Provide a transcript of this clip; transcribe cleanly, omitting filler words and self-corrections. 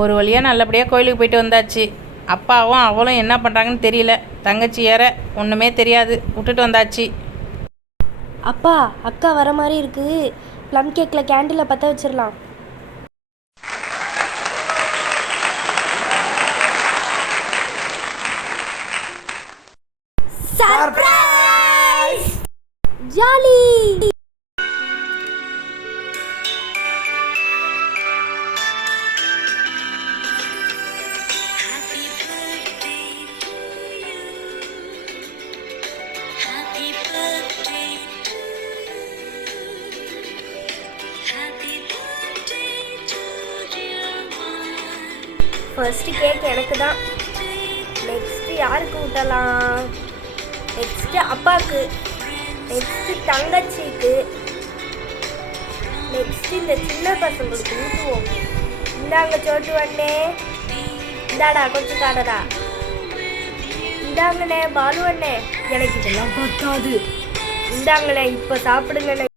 ஒரு வழியாக நல்லபடியாக கோயிலுக்கு போயிட்டு வந்தாச்சு. அப்பாவும் அவளும் என்ன பண்ணுறாங்கன்னு தெரியல. தங்கச்சி ஏற ஒன்றுமே தெரியாது, விட்டுட்டு வந்தாச்சு. அப்பா, அக்கா வர மாதிரி இருக்குது. ப்ளம் கேக்கில் கேண்டில் பற்ற வச்சிடலாம். சர்ப்ரைஸ்! ஜாலி! ஃபர்ஸ்ட் கேக் எனக்கு தான். நெக்ஸ்ட்டு யாருக்கு ஊட்டலாம்? நெக்ஸ்ட்டு அப்பாவுக்கு, நெக்ஸ்ட்டு தங்கச்சிக்கு, நெக்ஸ்ட்டு இந்த சின்ன பசங்களுக்கு ஊட்டுவோம். இந்தாங்க சோட்டு அண்ணே, இந்தாடா கொஞ்சம் தாடடா. இந்தாங்கண்ணே பாலு அண்ணே, எனக்கு இதெல்லாம் பத்தாது. இந்தாங்கண்ணே இப்போ சாப்பிடுங்கண்ணே,